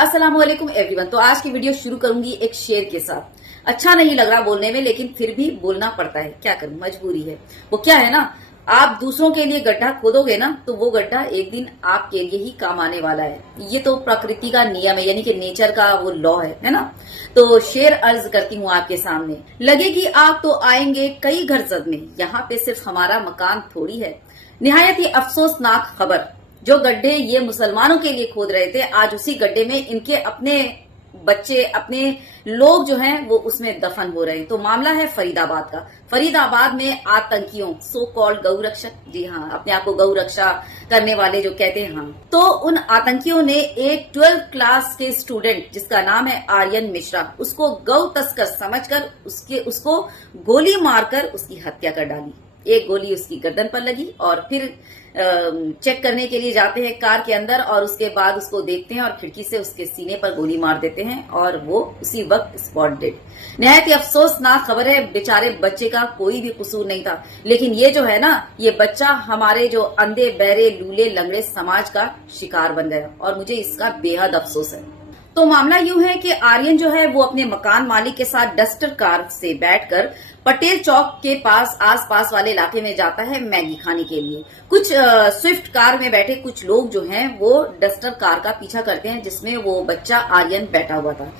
अस्सलाम वालेकुम एवरीवन। तो आज की वीडियो शुरू करूंगी एक शेर के साथ। अच्छा नहीं लग रहा बोलने में, लेकिन फिर भी बोलना पड़ता है, क्या करूं, मजबूरी है। वो क्या है ना, आप दूसरों के लिए गड्ढा खोदोगे ना तो वो गड्ढा एक दिन आपके लिए ही काम आने वाला है। ये तो प्रकृति का नियम है, यानी कि नेचर का वो लॉ है ना। तो शेर अर्ज करती हूँ आपके सामने। लगेगी आग तो आएंगे कई घर जद में, यहाँ पे सिर्फ हमारा मकान थोड़ी है। निहायत ही अफसोसनाक खबर, जो गड्ढे ये मुसलमानों के लिए खोद रहे थे, आज उसी गड्ढे में इनके अपने बच्चे, अपने लोग जो हैं वो उसमें दफन हो रहे हैं। तो मामला है फरीदाबाद का। फरीदाबाद में आतंकियों, सो कॉल्ड गौ रक्षक, जी हाँ, अपने आप को गौ रक्षा करने वाले जो कहते हैं, हाँ, तो उन आतंकियों ने एक 12th क्लास के स्टूडेंट जिसका नाम है आर्यन मिश्रा, उसको गौ तस्कर समझकर उसको गोली मारकर उसकी हत्या कर डाली। एक गोली उसकी गर्दन पर लगी और फिर चेक करने के लिए जाते हैं कार के अंदर, और उसके बाद उसको देखते हैं और खिड़की से उसके सीने पर गोली मार देते हैं और वो उसी वक्त स्पॉट डेड। निहायत ही अफसोसनाक खबर है। बेचारे बच्चे का कोई भी कसूर नहीं था, लेकिन ये जो है ना, ये बच्चा हमारे जो अंधे बहरे लूले लंगड़े समाज का शिकार बन गया और मुझे इसका बेहद अफसोस है। तो मामला यूं है कि आर्यन जो है वो अपने मकान मालिक के साथ डस्टर कार से बैठकर पटेल चौक के पास आसपास वाले इलाके में जाता है मैगी खाने के लिए। कुछ स्विफ्ट कार में बैठे कुछ लोग जो हैं वो डस्टर कार का पीछा करते हैं जिसमें वो बच्चा आर्यन बैठा हुआ था।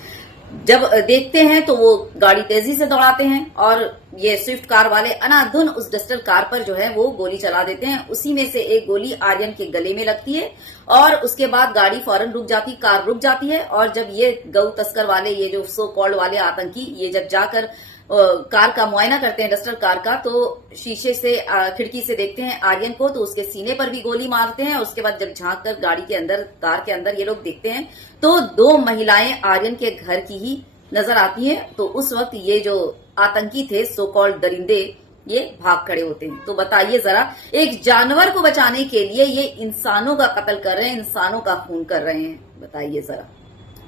जब देखते हैं तो वो गाड़ी तेजी से दौड़ाते हैं और ये स्विफ्ट कार वाले अनाधुन उस डस्टर कार पर जो है वो गोली चला देते हैं। उसी में से एक गोली आर्यन के गले में लगती है और उसके बाद गाड़ी फौरन रुक जाती, कार रुक जाती है। और जब ये गौ तस्कर वाले, ये जो सो कॉल्ड वाले आतंकी, ये जब जाकर कार का मुआयना करते हैं डस्टर कार का, तो शीशे से, खिड़की से देखते हैं आर्यन को, तो उसके सीने पर भी गोली मारते हैं। उसके बाद जब झांक कर गाड़ी के अंदर, कार के अंदर ये लोग देखते हैं तो दो महिलाएं आर्यन के घर की ही नजर आती हैं। तो उस वक्त ये जो आतंकी थे, सो कॉल्ड दरिंदे, ये भाग खड़े होते हैं। तो बताइए जरा, एक जानवर को बचाने के लिए ये इंसानों का कत्ल कर रहे हैं, इंसानों का खून कर रहे हैं। बताइए जरा,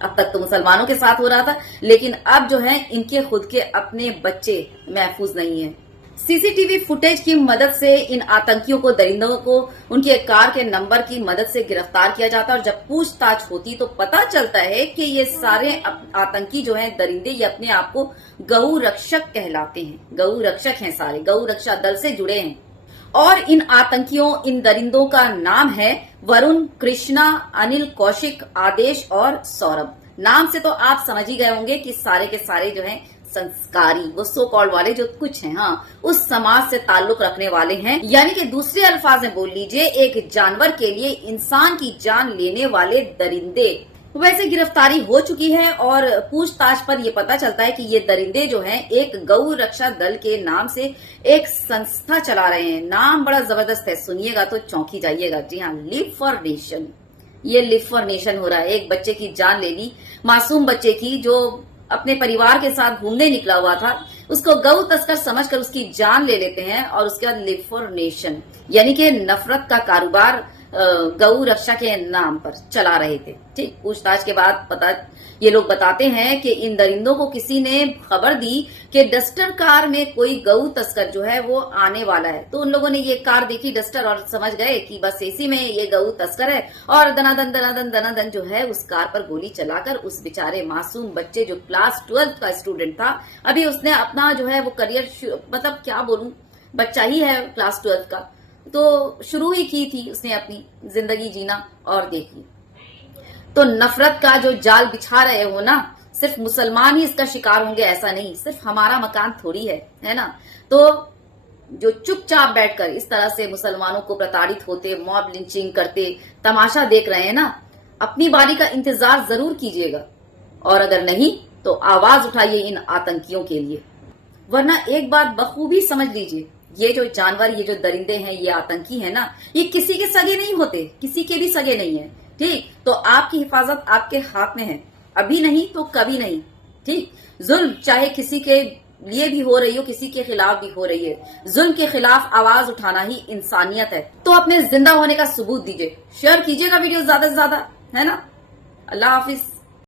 अब तक तो मुसलमानों के साथ हो रहा था, लेकिन अब जो है इनके खुद के अपने बच्चे महफूज नहीं है। सीसीटीवी फुटेज की मदद से इन आतंकियों को, दरिंदों को, उनके कार के नंबर की मदद से गिरफ्तार किया जाता है। और जब पूछताछ होती तो पता चलता है कि ये सारे आतंकी जो हैं दरिंदे, ये अपने आप को गौ रक्षक कहलाते हैं। गौ रक्षक हैं, सारे गौ रक्षा दल से जुड़े हैं। और इन आतंकियों, इन दरिंदों का नाम है वरुण, कृष्णा, अनिल, कौशिक, आदेश और सौरभ। नाम से तो आप समझ ही गए होंगे कि सारे के सारे जो हैं संस्कारी, वो सो कॉल्ड वाले जो कुछ हैं, हाँ, उस समाज से ताल्लुक रखने वाले हैं। यानी कि दूसरे अल्फाज में बोल लीजिए, एक जानवर के लिए इंसान की जान लेने वाले दरिंदे। वैसे गिरफ्तारी हो चुकी है और पूछताछ पर यह पता चलता है कि ये दरिंदे जो हैं एक गौ रक्षा दल के नाम से एक संस्था चला रहे हैं। नाम बड़ा जबरदस्त है, सुनिएगा तो चौंकी जाइएगा। जी हाँ, लिव फॉर नेशन। ये लिव फॉर नेशन हो रहा है। एक बच्चे की जान ले ली, मासूम बच्चे की, जो अपने परिवार के साथ घूमने निकला हुआ था, उसको गौ तस्कर समझकर उसकी जान ले लेते हैं और उसके बाद लिव फॉर नेशन, यानी कि नफरत का कारोबार गौ रक्षा के नाम पर चला रहे थे। ठीक, पूछताछ के बाद ये लोग बताते हैं कि इन दरिंदों को किसी ने खबर दी कि डस्टर कार में कोई गौ तस्कर जो है वो आने वाला है। तो उन लोगों ने ये कार देखी डस्टर और समझ गए कि बस इसी में ये गौ तस्कर है, और दनादन दनादन दनादन जो है उस कार पर गोली चलाकर उस बेचारे मासूम बच्चे, जो क्लास 12th का स्टूडेंट था, अभी उसने अपना जो है वो करियर, मतलब क्या बोलूं, बच्चा ही है क्लास 12th का, तो शुरू ही की थी उसने अपनी जिंदगी जीना। और देखिए, तो नफरत का जो जाल बिछा रहे हो ना, सिर्फ मुसलमान ही इसका शिकार होंगे ऐसा नहीं, सिर्फ हमारा मकान थोड़ी है ना। तो जो चुपचाप बैठकर इस तरह से मुसलमानों को प्रताड़ित होते, मॉब लिंचिंग करते तमाशा देख रहे हैं ना, अपनी बारी का इंतजार जरूर कीजिएगा, और अगर नहीं तो आवाज उठाइए इन आतंकियों के लिए। वरना एक बात बखूबी समझ लीजिए, ये जो जानवर, ये जो दरिंदे हैं, ये आतंकी है ना, ये किसी के सगे नहीं होते, किसी के भी सगे नहीं है। ठीक, तो आपकी हिफाजत आपके हाथ में है, अभी नहीं तो कभी नहीं। ठीक, जुल्म चाहे किसी के लिए भी हो रही हो, किसी के खिलाफ भी हो रही है, जुल्म के खिलाफ आवाज उठाना ही इंसानियत है। तो अपने जिंदा होने का सबूत दीजिए, शेयर कीजिएगा वीडियो ज्यादा से ज्यादा, है ना। अल्लाह हाफिज।